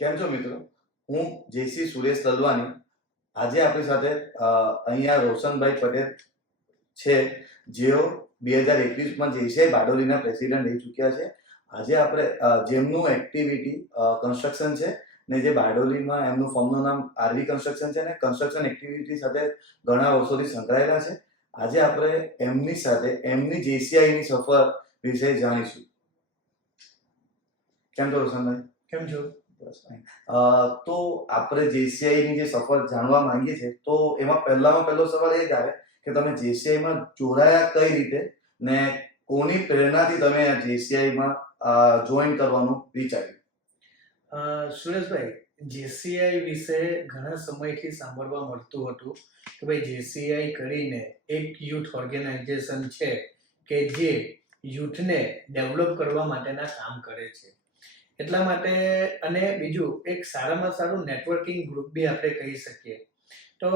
કેમ છો મિત્રો? હું જેસી સુરેશ તલવાની. આજે આપણી સાથે અહીંયા રોશનભાઈ પટેલ છે, જેઓ 2021માં જેસીઆઈ બારડોલીના પ્રેસિડેન્ટ રહી ચૂક્યા છે. આજે આપણે જેમનું એક્ટિવિટી કન્સ્ટ્રક્શન છે ને જે બારડોલીમાં એમનું ફર્મનું નામ આરવી કન્સ્ટ્રક્શન છે ને કન્સ્ટ્રક્શન એક્ટિવિટી સાથે ઘણા વર્ષોથી સંકળાયેલા છે. આજે આપણે એમની સાથે એમની જેસીઆઈની સફર વિશે જાણીશું. કેમ છો રોશનભાઈ? કેમ છો? તો આપણે જેસીઆઈની જે સફર જાણવા માંગીએ છીએ, તો એમાં પહેલો સવાલ એ જ આવે કે તમે જેસીઆઈમાં જોડાયા કઈ રીતે ને કોની પ્રેરણાથી તમે આ જેસીઆઈમાં જોઈન કરવાનું વિચાર્યું? સુરેશભાઈ, જેસીઆઈ વિશે ઘણા સમયથી સાંભળવા મળતું હતું કે ભાઈ જેસીઆઈ કરીને એક યુથ ઓર્ગેનાઇઝેશન છે કે જે યુથને ડેવલપ કરવા માટેના કામ કરે છે. એટલા માટે અને બીજું એક સારામાં સારું નેટવર્કિંગ ગ્રુપ બી આપણે કહી શકીએ. તો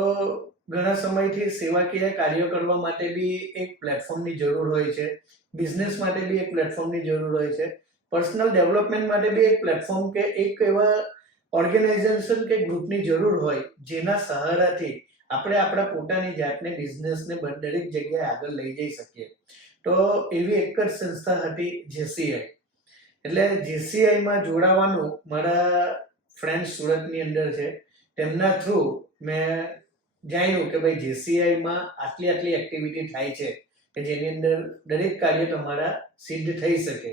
ઘણા સમયથી સેવાકીય કાર્યો કરવા માટે બી એક પ્લેટફોર્મની જરૂર હોય છે, બિઝનેસ માટે બી એક પ્લેટફોર્મની જરૂર હોય છે, પર્સનલ ડેવલપમેન્ટ માટે બી એક પ્લેટફોર્મ કે એક એવા ઓર્ગેનાઇઝેશન કે ગ્રુપની જરૂર હોય જેના સહારાથી આપણે આપણા પોતાની જાતને બિઝનેસને દરેક જગ્યાએ આગળ લઈ જઈ શકીએ. તો એવી એક જ સંસ્થા હતી જેસીઆઈ. એટલે જેસીઆઈમાં જોડાવાનું મારા ફ્રેન્ડ સુરતની અંદર છે, તેમના થ્રુ મેં જાણ્યું કે ભાઈ જેસીઆઈમાં આટલી એક્ટિવિટી થાય છે કે જેની અંદર દરેક કાર્ય તમારા સિદ્ધ થઈ શકે.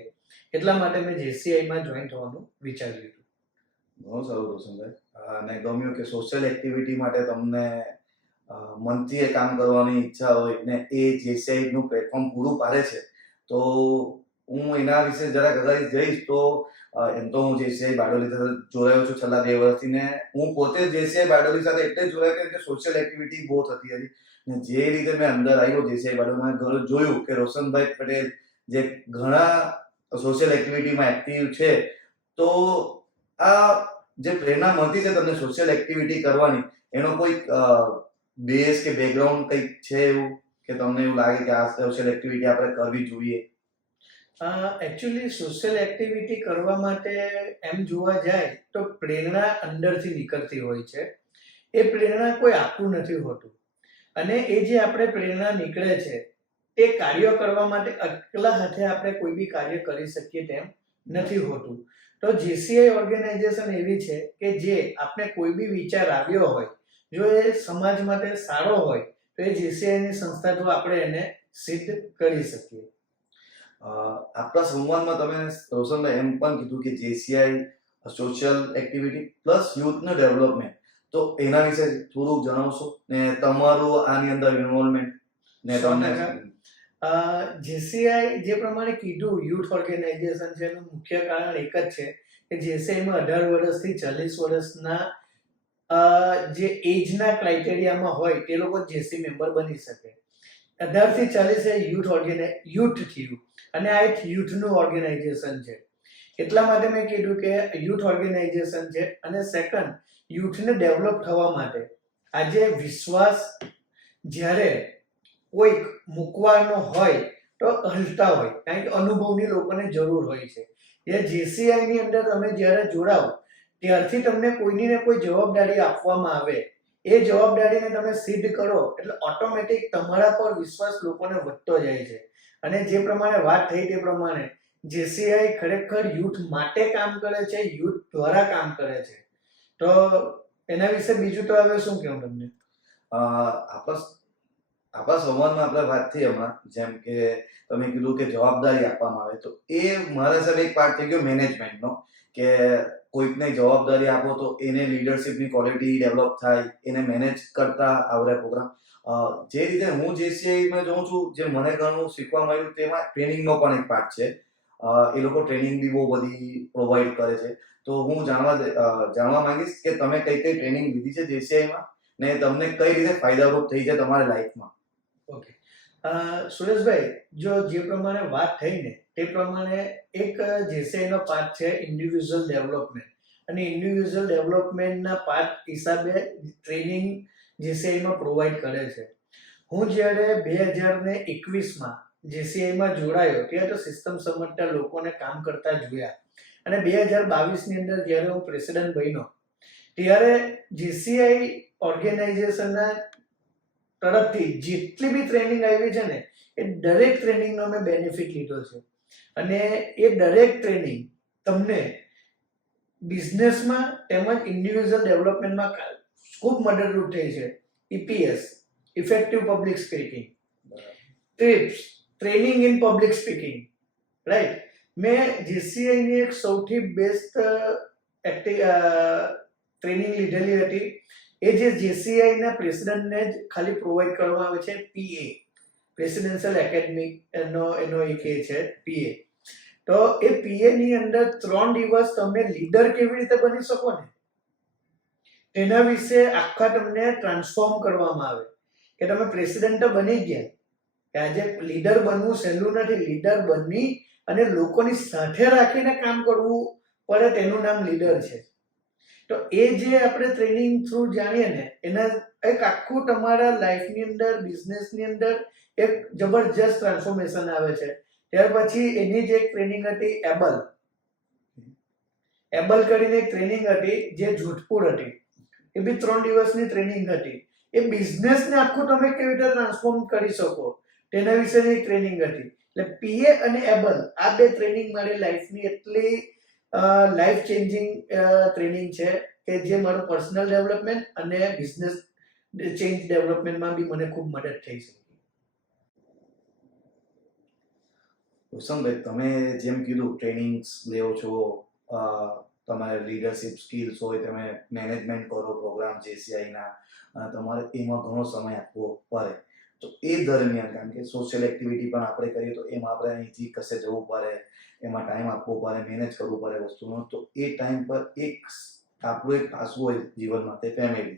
એટલા માટે મેં જેસીઆઈમાં જોઈન થવાનું વિચાર્યું હતું. બહુ સારું રોશનભાઈ. અને ગમ્યું કે સોશિયલ એક્ટિવિટી માટે તમને મનથી એ કામ કરવાની ઈચ્છા હોય ને એ જેસીઆઈનું પ્લેટફોર્મ પૂરું પાડે છે. તો હું એના વિશે જરાક અગાડી જઈશ. તો એમ તો હું જેસીઆઈ બારડોલી સાથે જોડાયો છું છેલ્લા 2 વર્ષથી ને હું પોતે જેસીઆઈ બારડોલી સાથે એટલે જ જોડાયો કે સોશિયલ એક્ટિવિટી બહુ થતી હતી ને જે રીતે મેં અંદર આવ્યો જેસીઆઈ બારડોલીમાં ઘર જોયું કે રોશનભાઈ પટેલ જે ઘણા સોશિયલ એક્ટિવિટીમાં એક્ટિવ છે. તો આ જે પ્રેરણા મળતી છે તમને સોશિયલ એક્ટિવિટી કરવાની, એનો કોઈ બેઝ કે બેકગ્રાઉન્ડ કંઈક છે એવું કે તમને એવું લાગે કે આ સોશિયલ એક્ટિવિટી આપણે કરવી જોઈએ? એકચ્યુઅલી સોશિયલ એક્ટિવિટી કરવા માટે એમ જોવા જાય તો પ્રેરણા અંદરથી નીકળતી હોય છે. એ પ્રેરણા કોઈ આપતું નથી હોતું અને એ જે આપણે પ્રેરણા નીકળે છે એ કાર્ય કરવા માટે એકલા હાથે આપણે કોઈ બી કાર્ય કરી શકીએ તેમ નથી હોતું. તો જેસીઆઈ ઓર્ગેનાઇઝેશન એવી છે કે જે આપણે કોઈ બી વિચાર આવ્યો હોય, જો એ સમાજ માટે સારો હોય તો એ જેસીઆઈની સંસ્થા તો આપણે એને સિદ્ધ કરી શકીએ. આપણા સંવાદમાં તમે રોશનભાઈ એમ પણ કીધું કે જેસીઆઈ સોશિયલ એક્ટિવિટી પ્લસ યુથનું ડેવલપમેન્ટ, તો એના વિશે થોડુંક જણાવશો ને તમારું આની અંદર ઇન્વોલ્વમેન્ટ ને તમને? જેસીઆઈ જે પ્રમાણે કીધું યુથ ઓર્ગેનાઇઝેશન છે એનું મુખ્ય કારણ એક જ છે કે જેસીઆઈમાં 18 વર્ષથી 40 વર્ષના જે એજના ક્રાઇટેરિયામાં હોય તે લોકો જેસી મેમ્બર બની શકે. 18 થી 40 એ યુથ થયું અને આ એક યુથનું ઓર્ગેનાઇઝેશન છે. એટલા માટે મેં કીધું કે યુથ ઓર્ગેનાઇઝેશન છે. અને સેકન્ડ, યુથને ડેવલપ થવા માટે આજે વિશ્વાસ જ્યારે કોઈક મૂકવાનો હોય તો હલતા હોય, કારણ કે અનુભવની લોકોને જરૂર હોય છે. એ જેસીઆઈની અંદર તમે જ્યારે જોડાઓ ત્યારથી તમને કોઈની ને કોઈ જવાબદારી આપવામાં આવે, એ જવાબદારીને તમે સિદ્ધ કરો એટલે ઓટોમેટિક તમારા પર વિશ્વાસ લોકોને વધતો જાય છે. અને જે પ્રમાણે વાત થઈ તે પ્રમાણે જેસીઆઈ ખરેખર યુથ માટે કામ કરે છે, યુથ દ્વારા કામ કરે છે. તો એના વિશે બીજું તો હવે શું કહું તમને? આપણા સંવાદમાં આપણે વાત થઈ હમણાં, જેમ કે તમે કીધું કે જવાબદારી આપવામાં આવે, તો એ મારા હિસાબે એક પાર્ટ થઈ ગયો મેનેજમેન્ટનો કે કોઈકને જવાબદારી આપો તો એને લીડરશિપની ક્વોલિટી ડેવલપ થાય, એને મેનેજ કરતા આવડે પ્રોગ્રામ. જે રીતે હું જેસીઆઈમાં જોઉં છું, જે મને ઘણું શીખવા મળ્યું તેમાં ટ્રેનિંગનો પણ એક પાર્ટ છે. એ લોકો ટ્રેનિંગ બી બહુ બધી પ્રોવાઈડ કરે છે. તો હું જાણવા માંગીશ કે તમે કઈ કઈ ટ્રેનિંગ લીધી છે જેસીઆઈમાં ને તમને કઈ રીતે ફાયદારૂપ થઈ છે તમારી લાઈફમાં? ઓકે, સુરેશભાઈ, જો જે પ્રમાણે વાત થઈ ને તે પ્રમાણે એક જેસીઆઈનો પાર્ટ છે ઇન્ડિવિજ્યુઅલ ડેવલપમેન્ટ, અને ઇન્ડિવિજ્યુઅલ ડેવલપમેન્ટના પાર્ટ હિસાબે ટ્રેનિંગ જેસીઆઈમાં પ્રોવાઈડ કરે છે. હું જ્યારે 2021માં જેસીઆઈમાં જોડાયો ત્યારે તો સિસ્ટમ સમજતા લોકોને કામ કરતા જોયા અને 2022ની અંદર જ્યારે હું પ્રેસિડેન્ટ બન્યો ત્યારે જીસીઆઈ ઓર્ગેનાઇઝેશનના તરફથી જેટલી બી ટ્રેનિંગ આવી છે ને એ દરેક ટ્રેનિંગનો મેં બેનિફિટ લીધો છે અને એ દરેક ટ્રેનિંગ તમને બિઝનેસમાં તેમજ ઇન્ડિવિજ્યુઅલ ડેવલપમેન્ટમાં ખૂબ મદદરૂપ થઈ છે. EPS effective public speaking, trips training in public speaking, right. મેં જીસીઆઈની એક સૌથી બેસ્ટ ટ્રેનિંગ લીધેલી હતી. એ જે જીસીઆઈના પ્રેસિડેન્ટને જ ખાલી પ્રોવાઈડ કરવામાં આવે છે, PA પ્રેસિડેન્શિયલ એકેડમી એનો એક એ છે PA. તો એ PA ની અંદર 3 દિવસ તમે લીડર કેવી રીતે બની શકો ને તેના વિશે આખા તમને ટ્રાન્સફોર્મ કરવામાં આવે કે તમે પ્રેસિડેન્ટ બની ગયા કે આજે લીડર બનવું સહેલું નથી. લીડર બની અને લોકોની સાથે રાખીને કામ કરવું પડે તેનું નામ લીડર છે. તો એ જે આપણે ટ્રેનિંગ થ્રુ જાણીએ ને એના એક આખું તમારા લાઈફની અંદર બિઝનેસની અંદર એક જબરજસ્ત ટ્રાન્સફોર્મેશન આવે છે. ત્યાર પછી એની જ એક ટ્રેનિંગ હતી એબલ કરીને એક ટ્રેનિંગ હતી જે જોધપુર હતી. એ બી 3 દિવસની ટ્રેનિંગ હતી. એ બિઝનેસને આખું તમે કેવી રીતે ટ્રાન્સફોર્મ કરી શકો તેના વિશેની એક ટ્રેનિંગ હતી. એટલે PA અને એબલ આ બે ટ્રેનિંગ મારી લાઈફની એટલી લાઈફ ચેન્જિંગ ટ્રેનિંગ છે કે જે મારું પર્સનલ ડેવલપમેન્ટ અને બિઝનેસ ચેન્જ ડેવલપમેન્ટમાં બી મને ખૂબ મદદ થઈ છે. રોશનભાઈ, તમે જેમ કીધું ટ્રેનિંગ્સ લેવો છો, તમારે લીડરશિપ સ્કિલ્સ હોય, તમે મેનેજમેન્ટ કરો પ્રોગ્રામ JCIના, અને તમારે એમાં ઘણો સમય આપવો પડે. તો એ દરમિયાન કારણ કે સોશિયલ એક્ટિવિટી પણ આપણે કરીએ તો એમાં આપણે અહીંથી કશે જવું પડે, એમાં ટાઈમ આપવો પડે, મેનેજ કરવું પડે વસ્તુનો. તો એ ટાઈમ પર આપણું એક પાસું હોય જીવનમાં, તે ફેમિલી.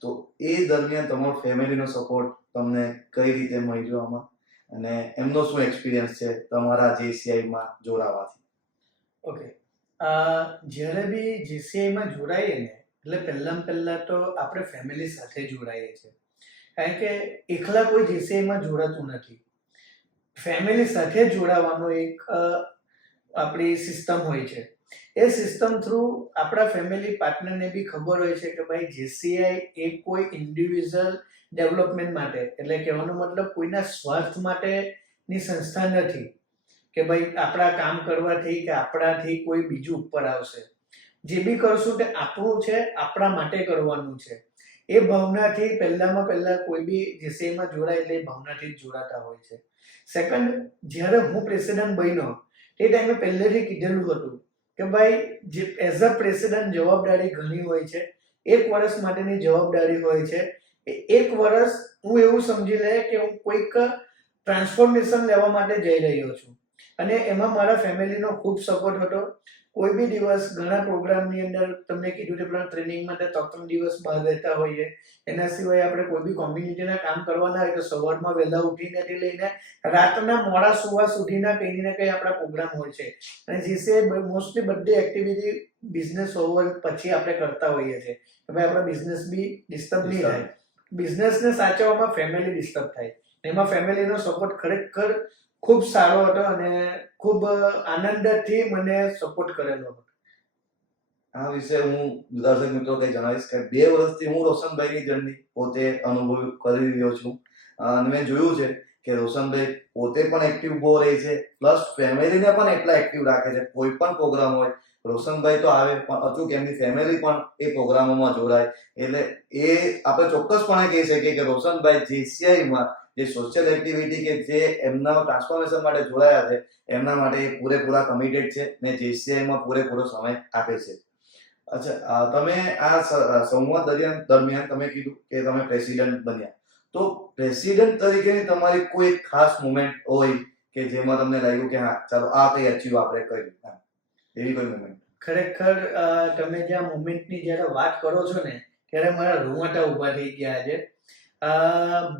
તો એ દરમિયાન તમારો ફેમિલીનો સપોર્ટ તમને કઈ રીતે મળ્યો આમાં, અને એમનો શું એક્સપિરિયન્સ છે તમારા JCIમાં જોડાવાથી? ઓકે, જ્યારે બી જીસીઆઈમાં જોડાઈએ ને એટલે પહેલા તો આપણે ફેમિલી સાથે જોડાઈએ છીએ. કારણ કે એકલા કોઈ જીસીઆઈમાં જોડાતું નથી. ફેમિલી સાથે જોડાવાનો એક આપણી સિસ્ટમ હોય છે. એ સિસ્ટમ થ્રુ આપણા ફેમિલી પાર્ટનરને બી ખબર હોય છે કે ભાઈ જીસીઆઈ એ કોઈ ઇન્ડિવિજ્યુઅલ ડેવલપમેન્ટ માટે, એટલે કહેવાનો મતલબ કોઈના સ્વાર્થ માટેની સંસ્થા નથી કે ભાઈ આપણા કામ કરવાથી કે આપણાથી કોઈ બીજું ઉપર આવશે. જે બી કરશું તે આપણું છે, આપણા માટે કરવાનું છે. એ ભાવનાથી પહેલા કોઈ બી જીસીઆઈમાં જોડાય એટલે એ ભાવનાથી જ જોડાતા હોય છે. સેકન્ડ, જ્યારે હું પ્રેસિડેન્ટ બન્યો તે ટાઈમે પહેલેથી કીધેલું હતું કે ભાઈ જે એઝ અ પ્રેસિડેન્ટ જવાબદારી ઘણી હોય છે. 1 વર્ષ માટેની જવાબદારી હોય છે. એ 1 વર્ષ હું એવું સમજી લે કે હું કોઈક ટ્રાન્સફોર્મેશન લેવા માટે જઈ રહ્યો છું. અને એમાં મારા ફેમિલીનો ખૂબ સપોર્ટ હતો. કોઈ બી દિવસ ઘણા પ્રોગ્રામની અંદર તમને કીધું તે પ્રમાણે ટ્રેનિંગ માટે 3 દિવસ બહાર રહેતા હોઈએ. એના સિવાય આપણે કોઈ બી કોમ્યુનિટીના કામ કરવાના હોય તો સવારમાં વહેલા ઉઠીને લઈને રાતના મોડા સુવા સુધીના કંઈ ને કંઈ આપણા પ્રોગ્રામ હોય છે. અને જીસીઆઈ મોસ્ટલી બધી એક્ટિવિટી બિઝનેસ ઓવર પછી આપણે કરતા હોઈએ છીએ કે ભાઈ આપણા બિઝનેસ બી ડિસ્ટર્બ નહીં થાય. બિઝનેસને સાચવવામાં ફેમિલી ડિસ્ટર્બ થાય. એમાં ફેમિલીનો સપોર્ટ ખરેખર ખૂબ સારો હતો અને ખૂબ આનંદથી મને સપોર્ટ કરેલો હતો. આ વિશે હું દર્શક મિત્રો કંઈ જણાવીશ કે 2 વર્ષથી હું રોશનભાઈની જર્ની પોતે અનુભવ કરી રહ્યો છું. અને મેં જોયું છે કે રોશનભાઈ પોતે પણ એક્ટિવ બહુ રહે છે, પ્લસ ફેમિલીને પણ એટલા એક્ટિવ રાખે છે. કોઈ પણ પ્રોગ્રામ હોય રોશનભાઈ તો આવે, પણ અચૂક એમની ફેમિલી પણ એ પ્રોગ્રામોમાં જોડાય. એટલે એ આપણે ચોક્કસપણે કહી શકીએ કે રોશનભાઈ JCIમાં જે સોશિયલ એક્ટિવિટી કે જે એમના ટ્રાન્સફોર્મેશન માટે જોડાયા છે એમના માટે પૂરેપૂરા કમિટેડ છે ને JCIમાં પૂરેપૂરો સમય આપે છે. અચ્છા, તમે આ સંવાદ દરમિયાન તમે કીધું કે તમે પ્રેસિડેન્ટ બન્યા. તો પ્રેસિડેન્ટ તરીકેની તમારી કોઈ ખાસ મુમેન્ટ હોય કે જેમાં તમને લાગ્યું કે હા ચાલો આ કઈ અચીવ આપણે કર્યું, એવી કોઈ મુમેન્ટ? ખરેખર તમે જે આ મુમેન્ટની જ્યારે વાત કરો છો ને ત્યારે મારા રૂંવાટા ઊભા થઈ ગયા છે.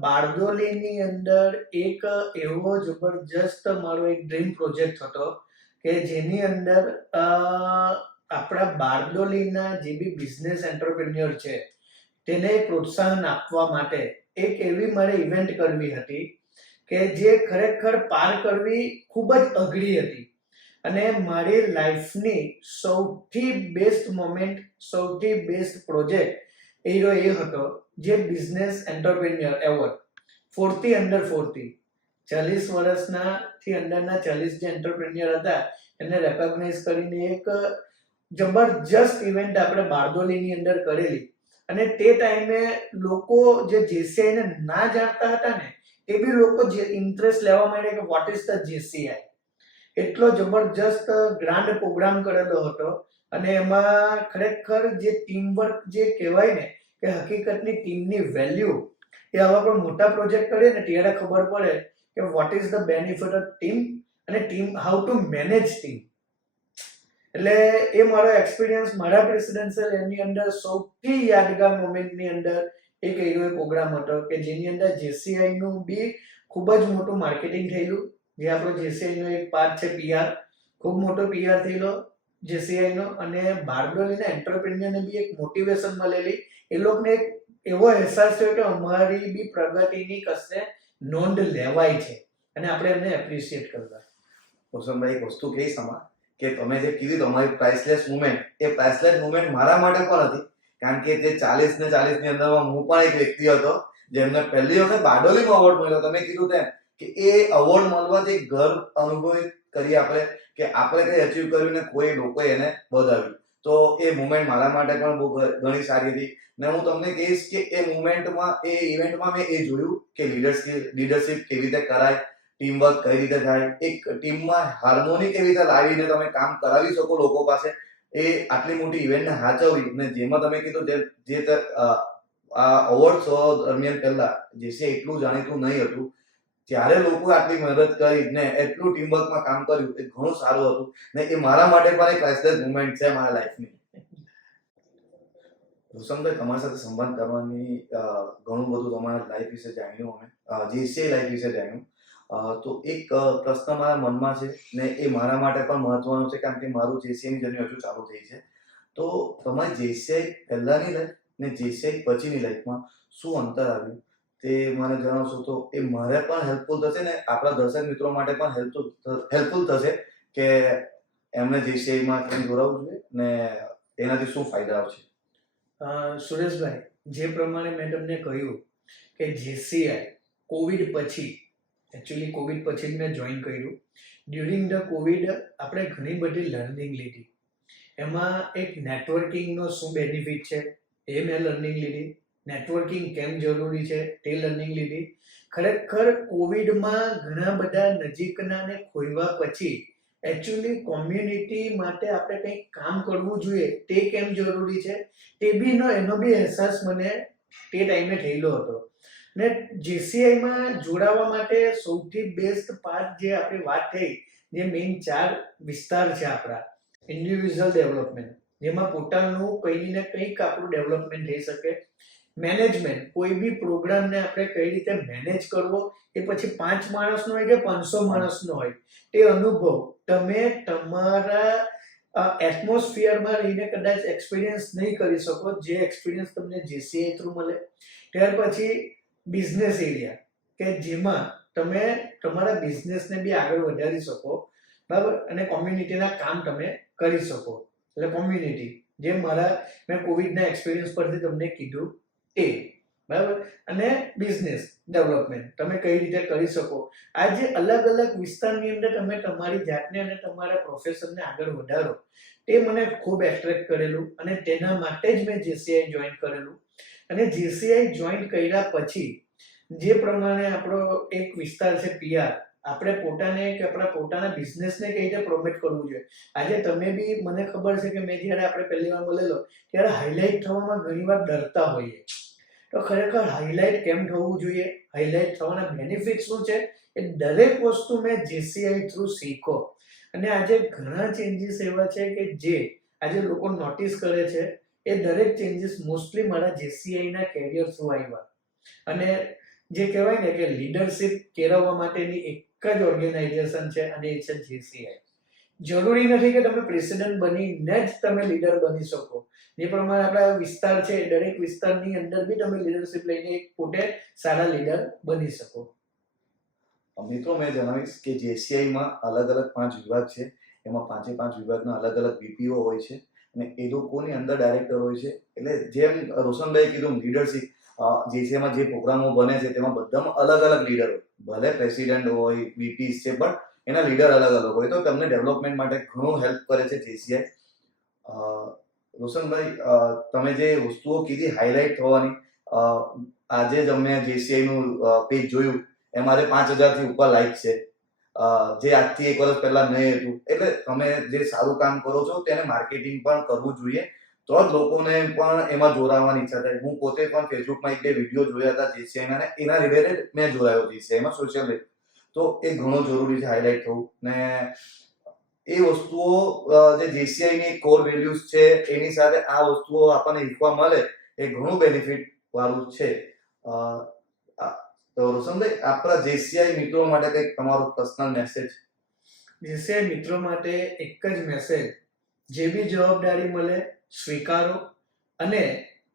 બારડોલીની અંદર એક એવો જબરજસ્ત મારો એક ડ્રીમ પ્રોજેક્ટ હતો કે જેની અંદર આપણા બારડોલીના જે બી બિઝનેસ એન્ટરપ્રેન્યોર છે તેને પ્રોત્સાહન આપવા માટે એક એવી મારે ઇવેન્ટ કરવી હતી કે જે ખરેખર પાર કરવી ખૂબ જ અઘરી હતી. અને મારી લાઈફની સૌથી બેસ્ટ મોમેન્ટ, સૌથી બેસ્ટ પ્રોજેક્ટ એ હતો જે બિઝનેસ એન્ટરપ્રેન્યોર એવોર્ડ 40 અંડર 40, 40 વર્ષના થી અંડરના 40 જે એન્ટરપ્રેન્યોર હતા એને રેકોગ્નાઇઝ કરીને એક જબરજસ્ત ઇવેન્ટ આપણે બારડોલીની અંદર કરેલી. અને તે ટાઈમે લોકો જે જેસીઆઈ ને ના જાણતા હતા ને એ બી લોકો જે ઇન્ટરેસ્ટ લેવા માંડ્યા કે વોટ ઇઝ ધ જેસીઆઈ. એટલો જબરજસ્ત ગ્રાન્ડ પ્રોગ્રામ કરેલો હતો. અને એમાં ખરેખર જે ટીમ વર્ક જે કહેવાય ને કે હકીકતની ટીમની વેલ્યુ, એ આવા કોઈ મોટા પ્રોજેક્ટ કરીએ ને ત્યારે ખબર પડે કે what is the benefit of team અને team how to manage team. એટલે એ મારો એક્સપિરિયન્સ મારા પ્રેસિડેન્શિયલ એની અંદર સૌથી યાદગાર મોમેન્ટની અંદર એક એવો પ્રોગ્રામ હતો કે જેની અંદર જેસીઆઈ નું બી ખૂબ જ મોટું માર્કેટિંગ થયેલું. જે આપણો જેસીઆઈ નો એક પાર્ટ છે પીઆર, ખૂબ મોટો પીઆર થયેલો જેસીઆઈ નો. અને બારડોલીના એન્ટરપ્રેન્યોરને બી એક મોટિવેશન મળેલી. એ લોકોને એક એવો અહેસાસ થયો કે અમારી બી પ્રગતિની કશે નોંધ લેવાય છે અને આપણે એમને એપ્રિશિએટ કરવા. રોશનભાઈ, એક વસ્તુ કહીશ આમાં કે તમે જે કીધું તમારી પ્રાઇસલેસ મુમેન્ટ, એ પ્રાઇસલેસ મુમેન્ટ મારા માટે પણ હતી. કારણ કે તે 40 ને 40 ની અંદરમાં હું પણ એક વ્યક્તિ હતો જેમને પહેલી વખત બારડોલીમાં અવોર્ડ મળ્યો. તમે કીધું તેમ કે એ અવોર્ડ મળવાથી એક ગર્વ અનુભવ કરીએ આપણે કે આપણે કંઈ અચીવ કર્યું ને કોઈ લોકોએ એને વધાવ્યું. તો એ મુમેન્ટ મારા માટે પણ બહુ ઘણી સારી હતી. ને હું તમને કહીશ કે એ મુમેન્ટમાં, એ ઇવેન્ટમાં મેં એ જોયું કે લીડરશિપ કેવી રીતે કરાય, ટીમ વર્ક કઈ રીતે થાય, એક ટીમમાં હાર્મોની કેવી રીતે લાવીને તમે કામ કરાવી શકો લોકો પાસે. એ આટલી મોટી ઇવેન્ટને હાચવવી ને જેમાં તમે કીધું જે આ અવોર્ડ શો દરમિયાન પહેલા જેસે એટલું જાણીતું નહીં હતું, ત્યારે લોકો આટલી મદદ કરી ને એટલું ટીમવર્કમાં કામ કર્યું, એ ઘણું સારું હતું. ને એ મારા માટે પણ એક પ્રાઇસલેસ મુમેન્ટ છે મારા લાઈફની. રોશનભાઈ, તમારી સાથે સંવાદ કરવાની ઘણું બધું તમારા લાઈફ વિશે જાણ્યું, અમે જેસીઆઈ લાઈફ વિશે જાણ્યું. તો એક પ્રશ્ન મારા મનમાં છે ને એ મારા માટે પણ મહત્વનો છે કારણ કે મારું જેસીઆઈની જર્ની હજુ ચાલુ થઈ છે. તો તમારી જેસીઆઈ પહેલાની લાઈફ ને જેસીઆઈ પછીની લાઈફમાં શું અંતર આવ્યું તે મને જણાવશો તો એ મારે પણ હેલ્પફુલ થશે ને આપણા દર્શક મિત્રો માટે પણ હેલ્પફુલ થશે કે એમને જેસીઆઈમાં કેમ જોડાવવું જોઈએ ને એનાથી શું ફાયદાઓ છે. સુરેશભાઈ, જે પ્રમાણે મેં તમને કહ્યું કે જેસીઆઈ કોવિડ પછી, એકચ્યુઅલી કોવિડ પછી જ મેં જોઈન કર્યું. ડ્યુરિંગ ધ કોવિડ આપણે ઘણી બધી લર્નિંગ લીધી. એમાં એક નેટવર્કિંગનો શું બેનિફિટ છે એ મેં લર્નિંગ લીધી. નેટવર્કિંગ કેમ જરૂરી છે તે લર્નિંગ લીધી. ખરેખર કોવિડમાં ઘણા બધા નજીકના ને ખોઈવા પછી એકચ્યુઅલી કોમ્યુનિટી માટે આપણે કંઈક કામ કરવું જોઈએ તે કેમ જરૂરી છે તે બી એનો બી અહેસાસ મને તે ટાઈમે થયેલો હતો. ને જેસીઆઈમાં જોડાવા માટે સૌથી બેસ્ટ પાર્ટ જે આપણી વાત થઈ, જે મેઇન 4 વિસ્તાર છે આપણા. ઇન્ડિવિજ્યુઅલ ડેવલપમેન્ટ, જેમાં પોતાનું કંઈ ને કંઈક આપણું ડેવલપમેન્ટ થઈ શકે. મેનેજમેન્ટ, કોઈ બી પ્રોગ્રામને આપણે કઈ રીતે મેનેજ કરવો, એ પછી 5 માણસનો હોય કે 500 માણસનો હોય, તે અનુભવ તમે તમારા એટમોસ્ફિયરમાં રહીને કદાચ એક્સપિરિયન્સ નહીં કરી શકો, જે એક્સપિરિયન્સ તમને જેસીઆઈ થ્રુ મળે. ત્યાર પછી બિઝનેસ એરિયા, કે જેમાં તમે તમારા બિઝનેસને બી આગળ વધારી શકો, બરાબર, અને કોમ્યુનિટીના કામ તમે કરી શકો. એટલે કોમ્યુનિટી, જે મેં કોવિડના એક્સપિરિયન્સ પરથી તમને કીધું એ, બરાબર. અને બિઝનેસ ડેવલપમેન્ટ તમે કઈ રીતે કરી શકો. આ જે અલગ અલગ વિસ્તારની અંદર તમે તમારી જાતને અને તમારા પ્રોફેશનને આગળ વધારો, તે મને ખૂબ એટ્રેક્ટ કરેલું અને તેના માટે જ મેં જેસીઆઈ જોઈન કરેલું. અને જેસીઆઈ જોઈન કર્યા પછી જે પ્રમાણે આપણો એક વિસ્તાર છે પીઆર, આપણે પોતાને કે આપણા પોતાના બિઝનેસને કઈ રીતે પ્રોમોટ કરવું જોઈએ. આજે તમે બી, મને ખબર છે કે મેં જ્યારે આપણે પહેલી વાર મળેલો ત્યારે હાઇલાઇટ થવામાં ઘણીવાર ડરતા હોઈએ. તો ખરેખર હાઇલાઇટ કેમ થવું જોઈએ, હાઇલાઇટ થવાના બેનિફિટ શું છે, એ દરેક વસ્તુ મેં જેસીઆઈ થ્રુ શીખો. અને આજે ઘણા ચેન્જીસ એવા છે કે જે આજે લોકો નોટિસ કરે છે, એ દરેક ચેન્જીસ મોસ્ટલી મારા જેસીઆઈના કેરિયર થ્રુ આવ્યા. અને જે કહેવાય ને કે લીડરશિપ કેળવવા માટેની એક જ ઓર્ગેનાઇઝેશન છે અને એ છે જેસીઆઈ. જરૂરી નથી કે તમે પ્રેસિડેન્ટ બનીને જ તમે લીડર બની શકો. જે પ્રમાણે આપણા વિસ્તાર છે, દરેક વિસ્તારની અંદર બી તમે લીડરશિપ લઈને પોતે સારા લીડર બની શકો. મિત્રો, મેં જણાવીશ કે જેસીઆઈમાં અલગ અલગ 5 વિભાગ છે. એમાં 5 વિભાગના અલગ અલગ વીપીઓ હોય છે અને એ લોકોની અંદર ડાયરેક્ટર હોય છે. એટલે જેમ રોશનભાઈ કીધું લીડરશિપ, જેસીઆઈમાં જે પ્રોગ્રામો બને છે તેમાં બધામાં અલગ અલગ લીડર હોય. ભલે પ્રેસિડેન્ટ હોય, વીપીસ છે, બટ એના લીડર અલગ અલગ હોય તો તમને ડેવલપમેન્ટ માટે ઘણું હેલ્પ કરે છે જેસીઆઈ. રોશનભાઈ, તમે જે વસ્તુઓ કીધી હાઇલાઇટ થવાની, આજે જ અમે જેસીઆઈનું પેજ જોયું, એ મારે 5,000થી ઉપર લાઈક છે, જે આજથી 1 વર્ષ પહેલા નહીં હતું. એટલે તમે જે સારું કામ કરો છો તેને માર્કેટિંગ પણ કરવું જોઈએ, તો જ લોકોને પણ એમાં જોડાવાની ઈચ્છા થાય. હું પોતે પણ ફેસબુકમાં 1-2 વિડીયો જોયા હતા જેસીઆઈના ને એના રિલેટેડ મેં જોડાયો જેસીઆઈમાં સોશિયલ મીડિયા. તો એ ઘણું જરૂરી છે હાઇલાઇટ થવું. ને એ વસ્તુઓ જે જેસીઆઈની કોર વેલ્યુઝ છે એની સાથે આ વસ્તુઓ આપણને શીખવા મળે એ ઘણું બેનિફિટ વાળું છે. તો રોશનભાઈ, આપણા જેસીઆઈ મિત્રો માટે કંઈક તમારો પર્સનલ મેસેજ? જેસીઆઈ મિત્રો માટે એક જ મેસેજ, જે બી જવાબદારી મળે સ્વીકારો અને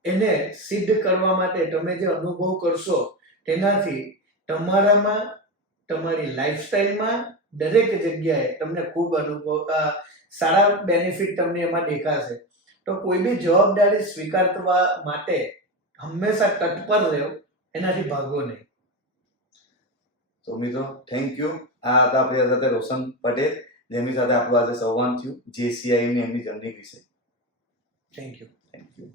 એને સિદ્ધ કરવા માટે તમે જે અનુભવ કરશો તેનાથી તમારામાં, તમારી લાઈફસ્ટાઈલમાં, દરેક જગ્યાએ તમને ખૂબ સારા બેનિફિટ તમને એમાં દેખાશે. તો કોઈ બી જવાબદારી સ્વીકારવા માટે હંમેશા તત્પર રહો, એનાથી ભાગો નહીં. તો મિત્રો, થેન્ક યુ. આ હતા આપણી સાથે રોશન પટેલ, જેમની સાથે આપણું આજે સંવાદ થયું જેસીઆઈની એમની જર્ની વિશે. Thank you. Thank you.